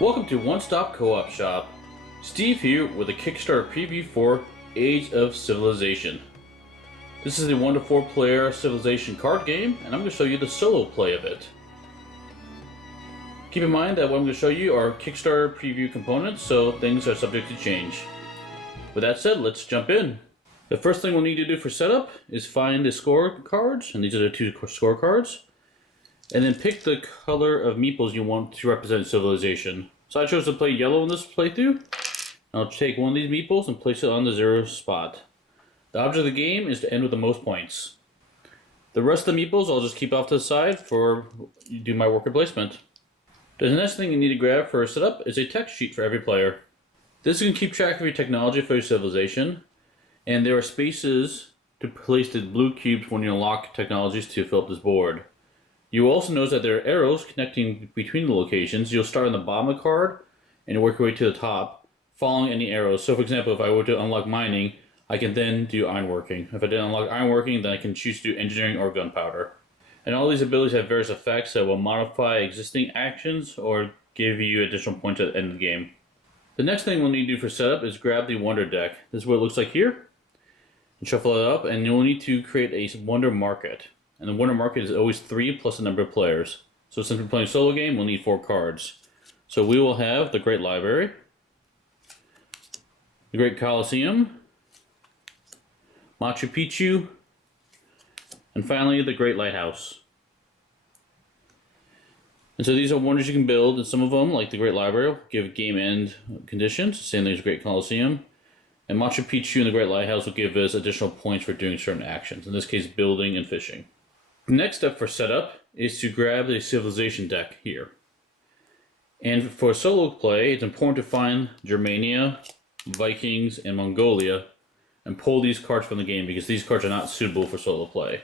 Welcome to One Stop Co-op Shop. Steve here with a Kickstarter preview for Age of Civilization. This is a 1 to 4 player Civilization card game, and I'm going to show you the solo play of it. Keep in mind that what I'm going to show you are Kickstarter preview components, so things are subject to change. With that said, let's jump in. The first thing we'll need to do for setup is find the score cards, and these are the 2 score cards. And then pick the color of meeples you want to represent civilization. So I chose to play yellow in this playthrough. I'll take one of these meeples and place it on the 0 spot. The object of the game is to end with the most points. The rest of the meeples I'll just keep off to the side for do my worker placement. The next thing you need to grab for a setup is a text sheet for every player. This can keep track of your technology for your civilization, and there are spaces to place the blue cubes when you unlock technologies to fill up this board. You will also notice that there are arrows connecting between the locations. You'll start on the bottom of the card and work your way to the top, following any arrows. So for example, if I were to unlock mining, I can then do ironworking. If I didn't unlock ironworking, then I can choose to do engineering or gunpowder. And all these abilities have various effects that will modify existing actions or give you additional points at the end of the game. The next thing we'll need to do for setup is grab the Wonder deck. This is what it looks like here. And shuffle it up, and you'll need to create a Wonder Market. And the Wonder Market is always 3 plus the number of players. So since we're playing a solo game, we'll need 4 cards. So we will have the Great Library, the Great Colosseum, Machu Picchu, and finally the Great Lighthouse. And so these are wonders you can build, and some of them, like the Great Library, will give game end conditions. Same thing as Great Colosseum. And Machu Picchu and the Great Lighthouse will give us additional points for doing certain actions, in this case building and fishing. The next step for setup is to grab the Civilization deck here. And for solo play, it's important to find Germania, Vikings, and Mongolia and pull these cards from the game because these cards are not suitable for solo play.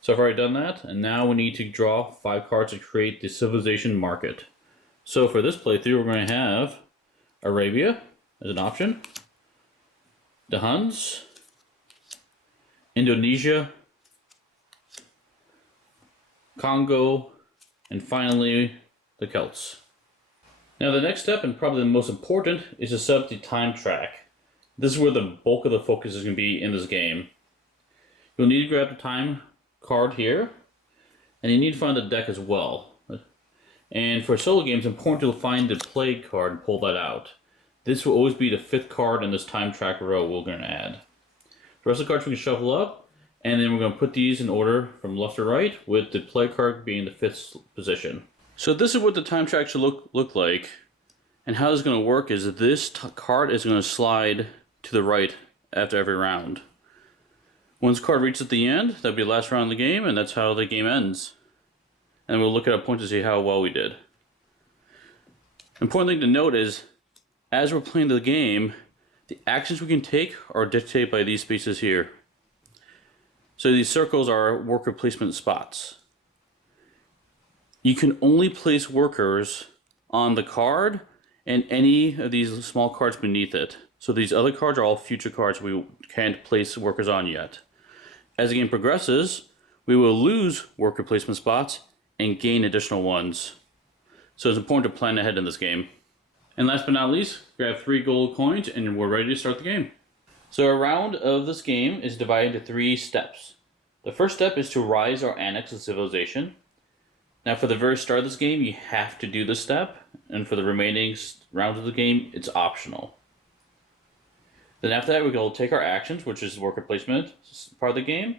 So I've already done that, and now we need to draw 5 cards to create the Civilization Market. So for this playthrough, we're going to have Arabia as an option, the Huns, Indonesia, Congo, and finally the Celts. Now the next step, and probably the most important, is to set up the time track. This is where the bulk of the focus is going to be in this game. You'll need to grab the time card here, and you need to find the deck as well. And for solo games, it's important to find the play card and pull that out. This will always be the 5th card in this time track row we're going to add. The rest of the cards we can shuffle up, and then we're going to put these in order from left to right, with the play card being the 5th position. So this is what the time track should look like. And how it's going to work is that this card is going to slide to the right after every round. Once the card reaches the end, that'll be the last round of the game, and that's how the game ends. And we'll look at a point to see how well we did. Important thing to note is, as we're playing the game, the actions we can take are dictated by these spaces here. So these circles are worker placement spots. You can only place workers on the card and any of these small cards beneath it. So these other cards are all future cards we can't place workers on yet. As the game progresses, we will lose worker placement spots and gain additional ones. So it's important to plan ahead in this game. And last but not least, grab 3 gold coins and we're ready to start the game. So a round of this game is divided into 3 steps. The first step is to rise or annex a civilization. Now for the very start of this game, you have to do this step, and for the remaining rounds of the game, it's optional. Then after that, we will take our actions, which is worker placement part of the game.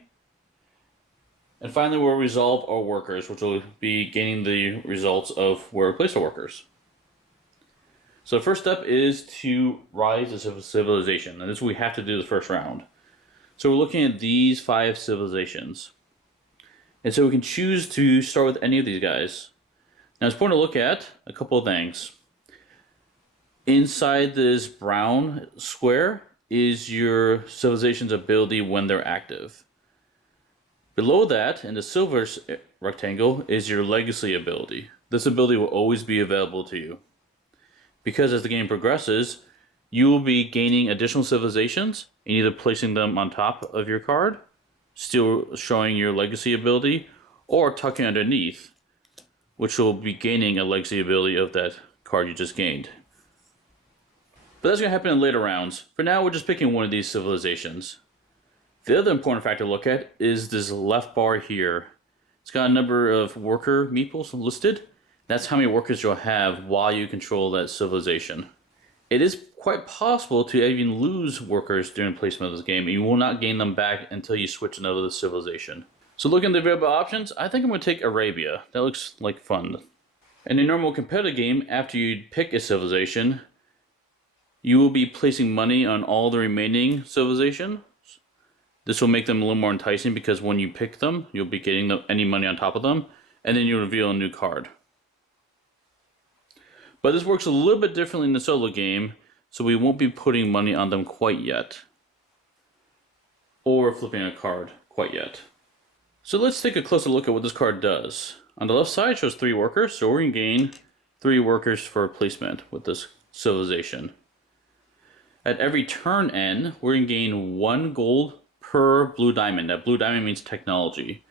And finally, we'll resolve our workers, which will be gaining the results of where we place our workers. So the first step is to rise a civilization, and this is what we have to do the first round. So we're looking at these 5 civilizations. And so we can choose to start with any of these guys. Now it's important to look at a couple of things. Inside this brown square is your civilization's ability when they're active. Below that, in the silver rectangle, is your legacy ability. This ability will always be available to you. Because as the game progresses, you will be gaining additional civilizations and either placing them on top of your card, still showing your legacy ability, or tucking underneath, which will be gaining a legacy ability of that card you just gained. But that's going to happen in later rounds. For now, we're just picking one of these civilizations. The other important factor to look at is this left bar here. It's got a number of worker meeples listed. That's how many workers you'll have while you control that civilization. It is quite possible to even lose workers during placement of this game, and you will not gain them back until you switch another civilization. So looking at the available options, I think I'm going to take Arabia. That looks like fun. In a normal competitive game, after you pick a civilization, you will be placing money on all the remaining civilizations. This will make them a little more enticing because when you pick them, you'll be getting any money on top of them, and then you reveal a new card. But this works a little bit differently in the solo game, so we won't be putting money on them quite yet. Or flipping a card quite yet. So let's take a closer look at what this card does. On the left side, it shows 3 workers, so we're going to gain 3 workers for placement with this civilization. At every turn end, we're going to gain 1 gold per blue diamond. That blue diamond means technology.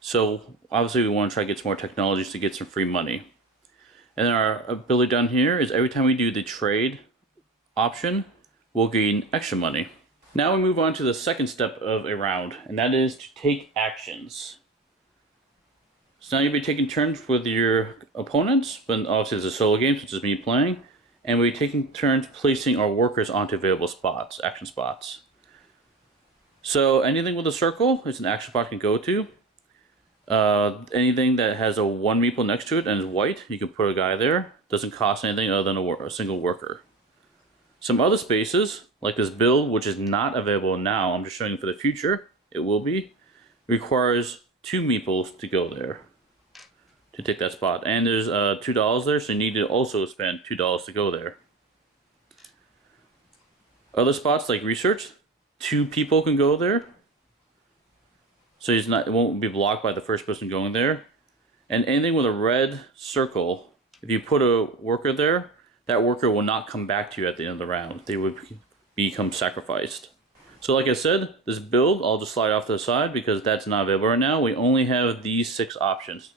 So obviously we want to try to get some more technologies to get some free money. And then our ability down here is every time we do the trade option, we'll gain extra money. Now we move on to the second step of a round, and that is to take actions. So now you'll be taking turns with your opponents, but obviously it's a solo game, so it's just me playing. And we're taking turns placing our workers onto available spots, action spots. So anything with a circle is an action spot you can go to. Anything that has a 1 meeple next to it and is white, you can put a guy there. Doesn't cost anything other than a single worker. Some other spaces, like this build, which is not available now, I'm just showing you for the future, it will be, requires 2 meeples to go there, to take that spot. And there's $2 there, so you need to also spend $2 to go there. Other spots like research, 2 people can go there. So it won't be blocked by the first person going there. And anything with a red circle, if you put a worker there, that worker will not come back to you at the end of the round. They would become sacrificed. So like I said, this build, I'll just slide off to the side because that's not available right now. We only have these 6 options.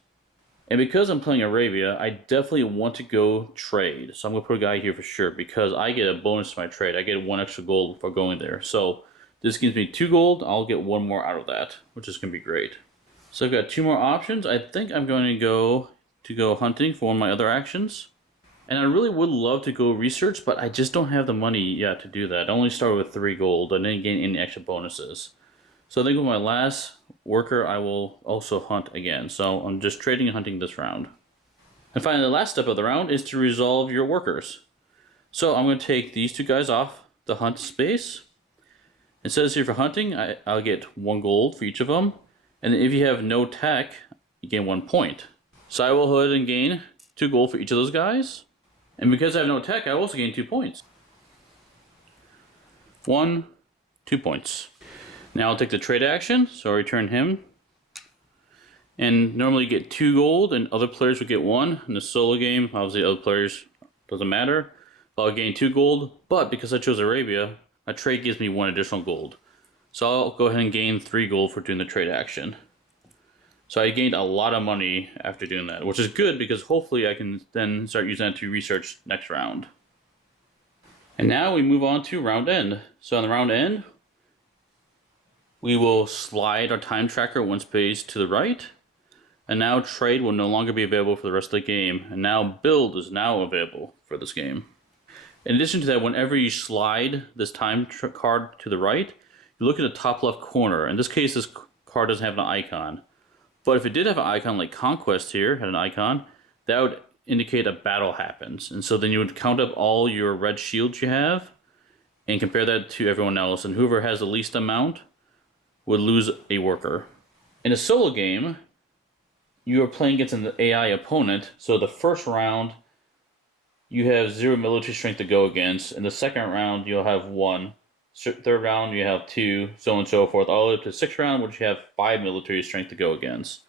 And because I'm playing Arabia, I definitely want to go trade. So I'm going to put a guy here for sure because I get a bonus to my trade. I get 1 extra gold for going there. So this gives me 2 gold. I'll get 1 more out of that, which is going to be great. So I've got 2 more options. I think I'm going to go hunting for one of my other actions. And I really would love to go research, but I just don't have the money yet to do that. I only started with 3 gold. I didn't gain any extra bonuses. So I think with my last worker, I will also hunt again. So I'm just trading and hunting this round. And finally, the last step of the round is to resolve your workers. So I'm going to take these 2 guys off the hunt space. It says here for hunting, I'll get 1 gold for each of them. And if you have no tech, you gain 1 point. So I will go ahead and gain 2 gold for each of those guys. And because I have no tech, I also gain 2 points. 1, 2 points. Now I'll take the trade action, so I'll return him. And normally you get 2 gold, and other players would get 1. In the solo game, obviously other players, doesn't matter. But I'll gain 2 gold, but because I chose Arabia, my trade gives me 1 additional gold. So I'll go ahead and gain 3 gold for doing the trade action. So I gained a lot of money after doing that, which is good because hopefully I can then start using that to research next round. And now we move on to round end. So on the round end, we will slide our time tracker 1 space to the right. And now trade will no longer be available for the rest of the game. And now build is now available for this game. In addition to that, whenever you slide this time card to the right, you look at the top left corner. In this case, this card doesn't have an icon. But if it did have an icon like Conquest here, had an icon, that would indicate a battle happens. And so then you would count up all your red shields you have and compare that to everyone else. And whoever has the least amount would lose a worker. In a solo game, you are playing against an AI opponent. So the first round, you have 0 military strength to go against. In the second round, you'll have 1. Third round, you have 2, so on and so forth, all the way up to 6th round, which you have 5 military strength to go against.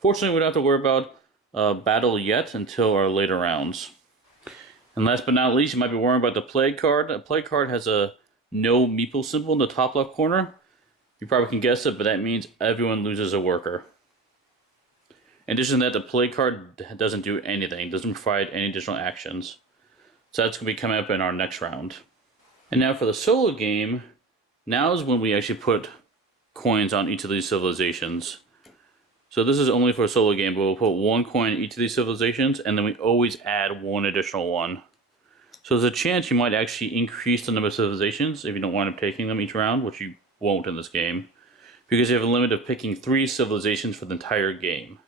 Fortunately, we don't have to worry about battle yet until our later rounds. And last but not least, you might be worrying about the plague card. The plague card has a no meeple symbol in the top left corner. You probably can guess it, but that means everyone loses a worker. In addition to that, the play card doesn't do anything, doesn't provide any additional actions. So that's going to be coming up in our next round. And now for the solo game, now is when we actually put coins on each of these civilizations. So this is only for a solo game, but we'll put 1 coin in each of these civilizations, and then we always add 1 additional one. So there's a chance you might actually increase the number of civilizations if you don't wind up taking them each round, which you won't in this game, because you have a limit of picking 3 civilizations for the entire game.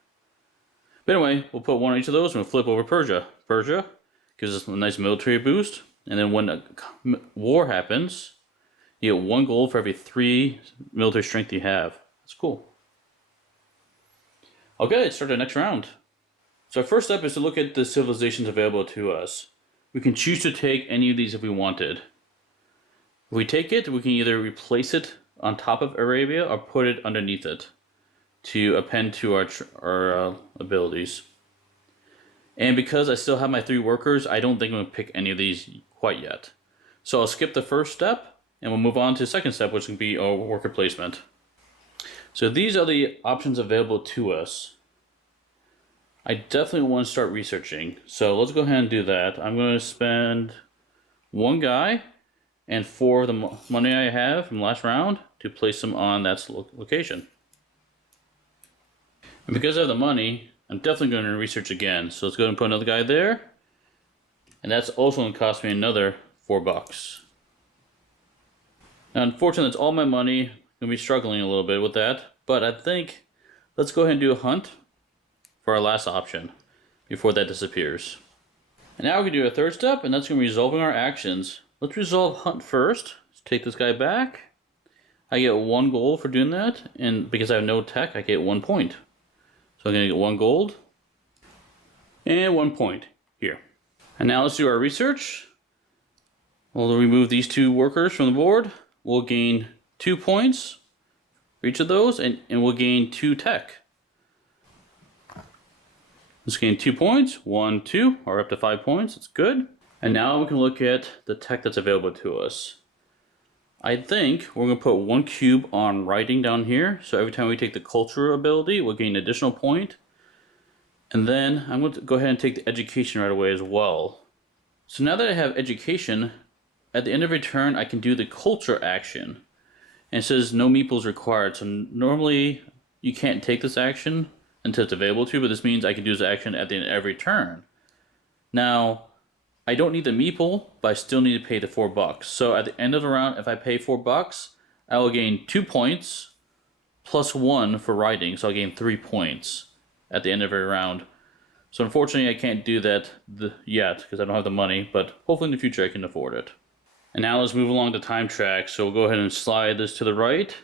But anyway, we'll put 1 on each of those and we'll flip over Persia. Persia gives us a nice military boost, and then when a war happens, you get 1 gold for every 3 military strength you have. That's cool. Okay, let's start the next round. So our first step is to look at the civilizations available to us. We can choose to take any of these if we wanted. If we take it, we can either replace it on top of Arabia or put it underneath it to append to our abilities. And because I still have my 3 workers, I don't think I'm going to pick any of these quite yet. So I'll skip the first step and we'll move on to the second step, which can be our worker placement. So these are the options available to us. I definitely want to start researching. So let's go ahead and do that. I'm going to spend 1 guy and 4 of the money I have from last round to place them on that location. And because I have the money, I'm definitely going to research again. So let's go ahead and put another guy there. And that's also going to cost me another $4. Now, unfortunately, that's all my money. I'm going to be struggling a little bit with that. But I think let's go ahead and do a hunt for our last option before that disappears. And now we can do a third step, and that's going to be resolving our actions. Let's resolve hunt first. Let's take this guy back. I get 1 gold for doing that, and because I have no tech, I get 1 point. So I'm going to get 1 gold and 1 point here. And now let's do our research. We'll remove these 2 workers from the board. We'll gain 2 points for each of those, and we'll gain 2 tech. Let's gain 2 points, 1, 2, or up to 5 points. That's good. And now we can look at the tech that's available to us. I think we're going to put 1 cube on writing down here. So every time we take the culture ability, we'll gain an additional point. And then I'm going to go ahead and take the education right away as well. So now that I have education, at the end of every turn, I can do the culture action. And it says no meeples required. So normally you can't take this action until it's available to, but this means I can do this action at the end of every turn. Now, I don't need the meeple, but I still need to pay the $4. So at the end of the round, if I pay $4, I will gain 2 points plus 1 for riding, so I'll gain 3 points at the end of every round. So unfortunately, I can't do that yet because I don't have the money, but hopefully in the future I can afford it. And now let's move along the time track. So we'll go ahead and slide this to the right,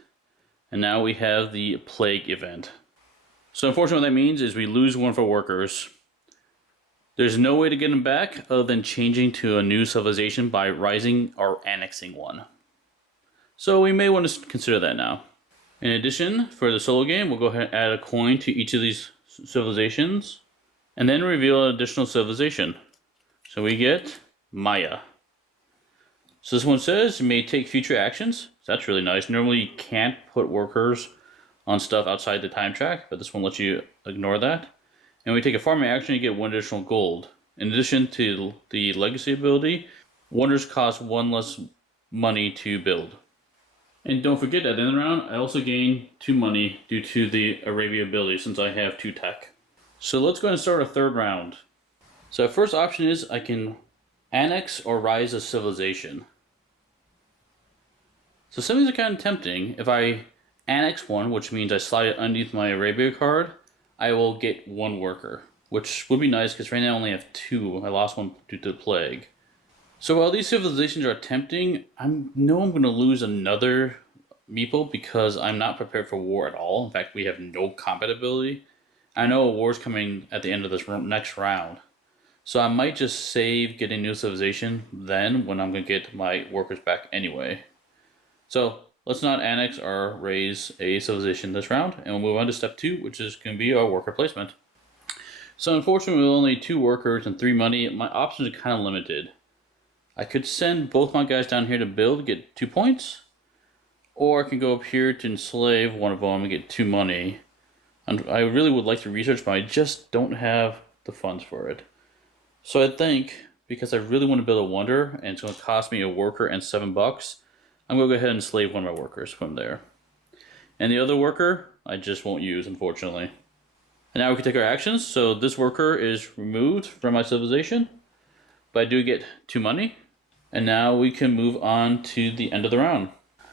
and now we have the plague event. So unfortunately what that means is we lose 1 for workers. There's no way to get them back other than changing to a new civilization by rising or annexing one. So we may want to consider that now. In addition, for the solo game, we'll go ahead and add a coin to each of these civilizations, and then reveal an additional civilization. So we get Maya. So this one says you may take future actions. So that's really nice. Normally you can't put workers on stuff outside the time track, but this one lets you ignore that. And when we take a farming action, you get 1 additional gold. In addition to the legacy ability, wonders cost 1 less money to build. And don't forget, at the end of the round, I also gain 2 money due to the Arabia ability since I have 2 tech. So let's go ahead and start a third round. So our first option is I can annex or rise a civilization. So some of these are kind of tempting. If I annex one, which means I slide it underneath my Arabia card, I will get 1 worker, which would be nice because right now I only have 2. I lost 1 due to the plague. So while these civilizations are tempting, I know I'm going to lose another meeple because I'm not prepared for war at all. In fact, we have no combat ability. I know a war's coming at the end of this next round. So I might just save getting new civilization then when I'm going to get my workers back anyway. So let's not annex or raise a civilization this round, and we'll move on to step 2, which is going to be our worker placement. So unfortunately, with only 2 workers and 3 money, my options are kind of limited. I could send both my guys down here to build, get 2 points, or I can go up here to enslave one of them and get 2 money. And I really would like to research, but I just don't have the funds for it. So I think, because I really want to build a wonder, and it's going to cost me a worker and $7, I'm going to go ahead and slave one of my workers from there. And the other worker, I just won't use, unfortunately. And now we can take our actions. So this worker is removed from my civilization, but I do get 2 money. And now we can move on to the end of the round.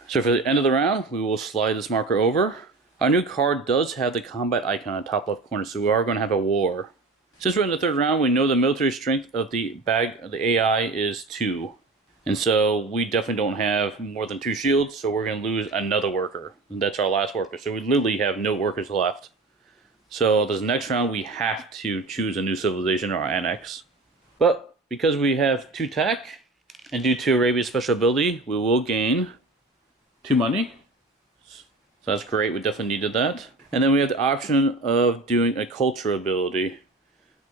So for the end of the round, we will slide this marker over. Our new card does have the combat icon on the top left corner, so we are going to have a war. Since we're in the third round, we know the military strength of the AI is 2. And so we definitely don't have more than 2 shields, so we're going to lose another worker. And that's our last worker, so we literally have no workers left. So this next round, we have to choose a new civilization or annex. But because we have 2 tech, and due to Arabia's special ability, we will gain 2 money. So that's great, we definitely needed that. And then we have the option of doing a culture ability.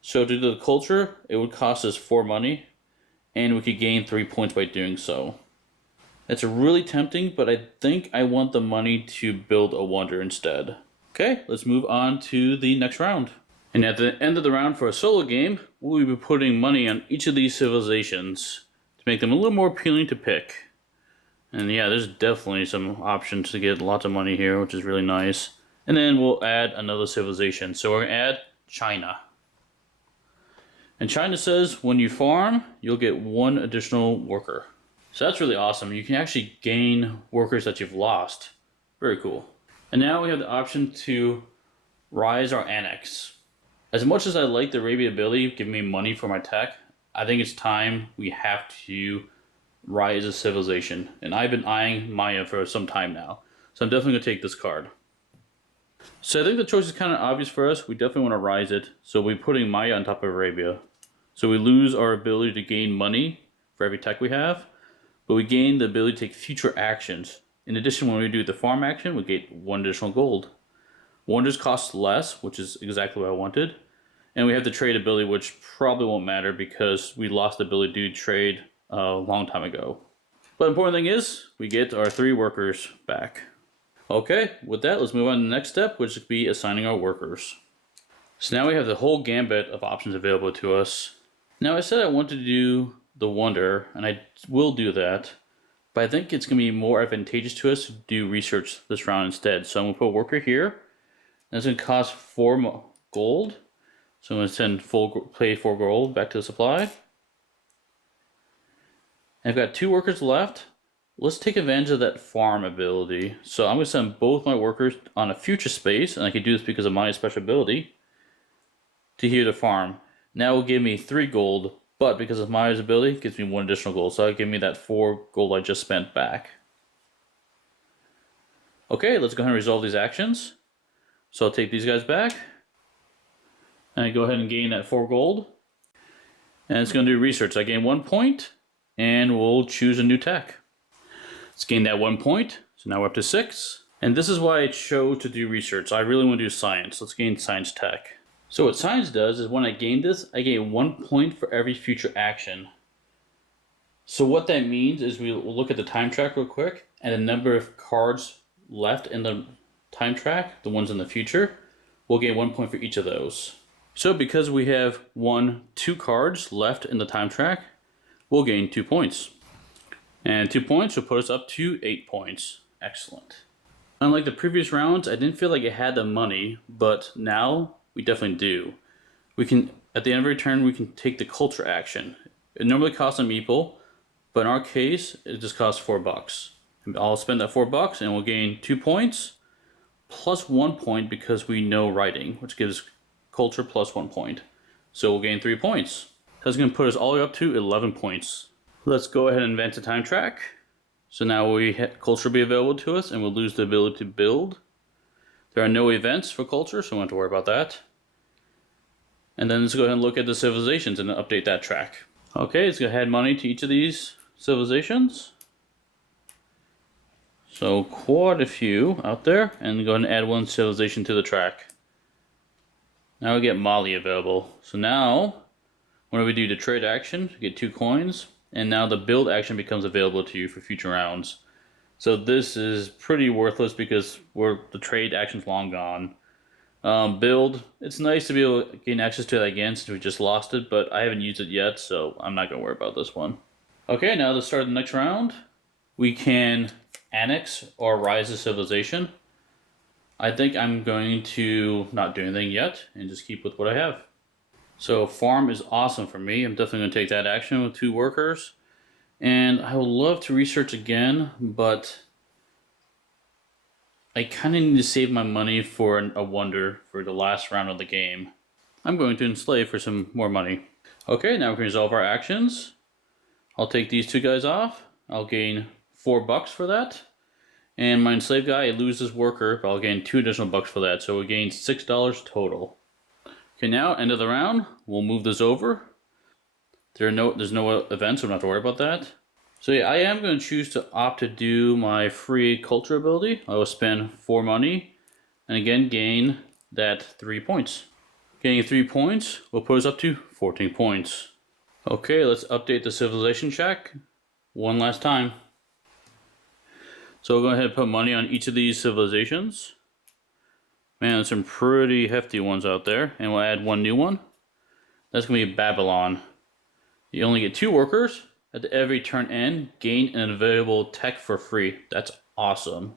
So to do the culture, it would cost us 4 money, and we could gain 3 points by doing so. It's really tempting, but I think I want the money to build a wonder instead. Okay, let's move on to the next round. And at the end of the round for a solo game, we'll be putting money on each of these civilizations to make them a little more appealing to pick. And yeah, there's definitely some options to get lots of money here, which is really nice. And then we'll add another civilization. So we're going to add China. And China says when you farm, you'll get 1 additional worker. So that's really awesome. You can actually gain workers that you've lost. Very cool. And now we have the option to rise our annex. As much as I like the Arabia ability giving me money for my tech, I think it's time we have to rise a civilization. And I've been eyeing Maya for some time now. So I'm definitely going to take this card. So I think the choice is kind of obvious for us. We definitely want to rise it. So we're putting Maya on top of Arabia. So we lose our ability to gain money for every tech we have, but we gain the ability to take future actions. In addition, when we do the farm action, we get 1 additional gold. Wonders cost less, which is exactly what I wanted. And we have the trade ability, which probably won't matter because we lost the ability to trade a long time ago. But the important thing is, we get our 3 workers back. Okay, with that, let's move on to the next step, which would be assigning our workers. So now we have the whole gambit of options available to us. Now I said I wanted to do the wonder, and I will do that, but I think it's going to be more advantageous to us to do research this round instead. So I'm going to put a worker here, and it's going to cost 4 gold. So I'm going to send pay 4 gold back to the supply. And I've got 2 workers left. Let's take advantage of that farm ability. So I'm going to send both my workers on a future space, and I can do this because of my special ability, to here to farm. Now it will give me 3 gold, but because of Maya's ability, it gives me 1 additional gold. So it'll give me that 4 gold I just spent back. Okay, let's go ahead and resolve these actions. So I'll take these guys back. And I go ahead and gain that 4 gold. And it's going to do research. I gain 1 point, and we'll choose a new tech. Let's gain that 1 point. So now we're up to 6. And this is why I chose to do research. I really want to do science. Let's gain science tech. So what science does is when I gain this, I gain 1 point for every future action. So what that means is we'll look at the time track real quick, and the number of cards left in the time track, the ones in the future, we'll gain 1 point for each of those. So because we have 2 cards left in the time track, we'll gain 2 points. And 2 points will put us up to 8 points. Excellent. Unlike the previous rounds, I didn't feel like it had the money, but now we definitely do. We can, at the end of every turn, we can take the culture action. It normally costs a meeple, but in our case, it just costs $4. I'll spend that $4 and we'll gain 2 points, plus 1 point because we know writing, which gives culture plus 1 point. So we'll gain 3 points. That's going to put us all the way up to 11 points. Let's go ahead and advance the time track. So now culture will be available to us, and we'll lose the ability to build. There are no events for culture, so we don't have to worry about that. And then let's go ahead and look at the civilizations and update that track. Okay, let's go ahead and add money to each of these civilizations. So quite a few out there, and go ahead and add 1 civilization to the track. Now we get Mali available. So now, whenever we do the trade action, we get 2 coins, and now the build action becomes available to you for future rounds. So this is pretty worthless because the trade action's long gone. Build. It's nice to be able to gain access to that again since we just lost it, but I haven't used it yet, so I'm not going to worry about this one. Okay, now to start the next round, we can annex or rise a civilization. I think I'm going to not do anything yet and just keep with what I have. So farm is awesome for me. I'm definitely going to take that action with 2 workers. And I would love to research again, but I kind of need to save my money for a wonder for the last round of the game. I'm going to enslave for some more money. Okay, now we can resolve our actions. I'll take these 2 guys off. I'll gain $4 for that. And my enslaved guy, I lose his worker, but I'll gain 2 additional bucks for that. So we gain $6 total. Okay, now end of the round. We'll move this over. There's no events, so I don't have to worry about that. So yeah, I am going to choose to opt to do my free culture ability. I will spend 4 money, and again gain that 3 points. Gaining 3 points will put us up to 14 points. Okay, let's update the civilization check one last time. So we'll go ahead and put money on each of these civilizations. Man, there's some pretty hefty ones out there, and we'll add 1 new one. That's going to be Babylon. You only get 2 workers. At every turn end, gain an available tech for free. That's awesome.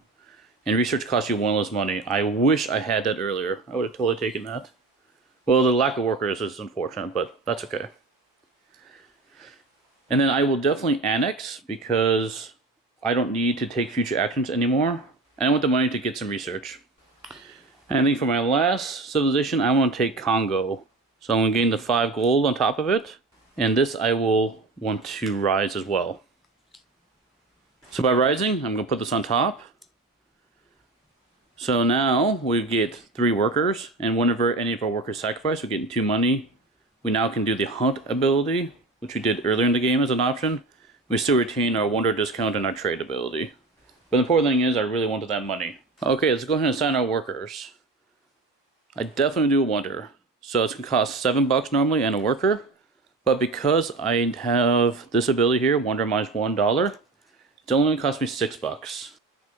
And research costs you 1 less money. I wish I had that earlier. I would have totally taken that. Well, the lack of workers is unfortunate, but that's okay. And then I will definitely annex because I don't need to take future actions anymore. And I want the money to get some research. And I think for my last civilization, I want to take Congo. So I'm going to gain the 5 gold on top of it. And this I will want to rise as well. So by rising, I'm going to put this on top. So now we get 3 workers, and whenever any of our workers sacrifice, we get 2 money. We now can do the hunt ability, which we did earlier in the game as an option. We still retain our wonder discount and our trade ability. But the important thing is I really wanted that money. Okay, let's go ahead and assign our workers. I definitely do a wonder. So it's going to cost $7 normally and a worker. But because I have this ability here, wonder minus $1, it's only going to cost me $6.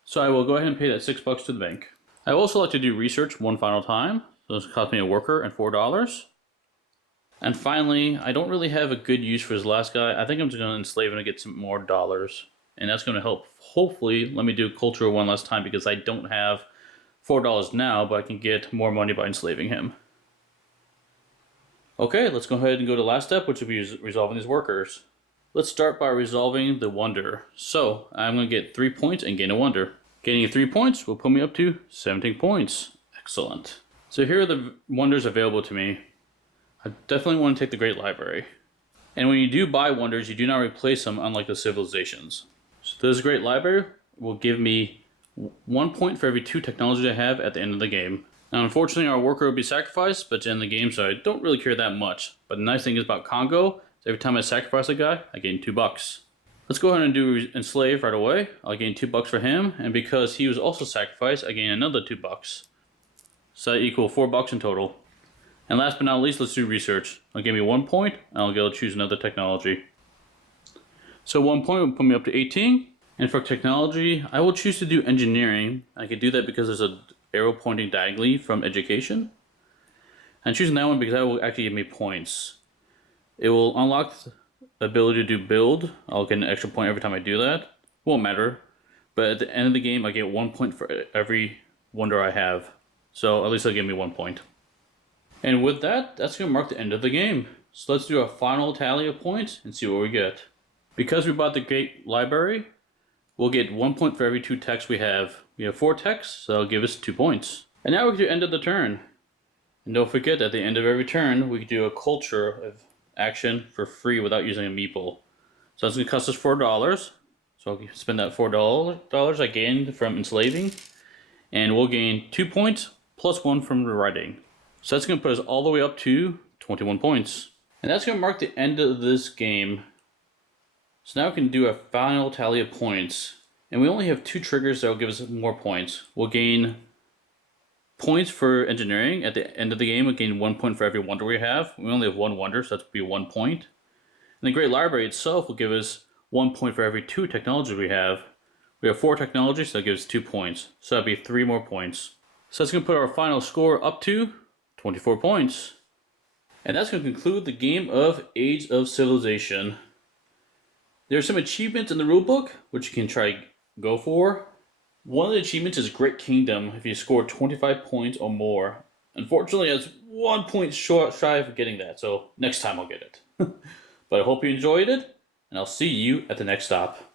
So I will go ahead and pay that $6 to the bank. I also like to do research one final time. So this cost me a worker and $4. And finally, I don't really have a good use for this last guy. I think I'm just going to enslave him to get some more dollars. And that's going to help, hopefully, let me do culture one last time because I don't have $4 now, but I can get more money by enslaving him. Okay, let's go ahead and go to the last step, which will be resolving these workers. Let's start by resolving the wonder. So I'm going to get 3 points and gain a wonder. Gaining 3 points will put me up to 17 points. Excellent. So here are the wonders available to me. I definitely want to take the Great Library. And when you do buy wonders, you do not replace them, unlike the civilizations. So this Great Library will give me 1 point for every 2 technology I have at the end of the game. Now, unfortunately, our worker will be sacrificed, but it's in the game, so I don't really care that much. But the nice thing is about Congo, is every time I sacrifice a guy, I gain $2. Let's go ahead and do enslave right away. I'll gain $2 for him, and because he was also sacrificed, I gain another $2. So that equals $4 in total. And last but not least, let's do research. I'll give me 1 point, and I'll go choose another technology. So 1 point will put me up to 18. And for technology, I will choose to do engineering. I can do that because there's an arrow pointing diagonally from education. I'm choosing that one because that will actually give me points. It will unlock the ability to do build. I'll get an extra point every time I do that. Won't matter. But at the end of the game, I get 1 point for every wonder I have. So at least they'll give me 1 point. And with that, that's going to mark the end of the game. So let's do a final tally of points and see what we get. Because we bought the Great Library, we'll get 1 point for every 2 techs we have. We have 4 techs, so that'll give us 2 points. And now we can do end of the turn. And don't forget, at the end of every turn, we can do a culture of action for free without using a meeple. So that's going to cost us $4. So I'll spend that $4 I gained from enslaving. And we'll gain 2 points plus 1 from writing. So that's going to put us all the way up to 21 points. And that's going to mark the end of this game. So now we can do a final tally of points. And we only have 2 triggers that will give us more points. We'll gain points for engineering. At the end of the game, we'll gain 1 point for every wonder we have. We only have 1 wonder, so that would be 1 point. And the Great Library itself will give us 1 point for every 2 technologies we have. We have 4 technologies, so that gives 2 points. So that'd be 3 more points. So that's going to put our final score up to 24 points. And that's going to conclude the game of Age of Civilization. There are some achievements in the rulebook, which you can try go for. One of the achievements is Great Kingdom, if you score 25 points or more. Unfortunately, I was 1 point shy of getting that, so next time I'll get it. But I hope you enjoyed it, and I'll see you at the next stop.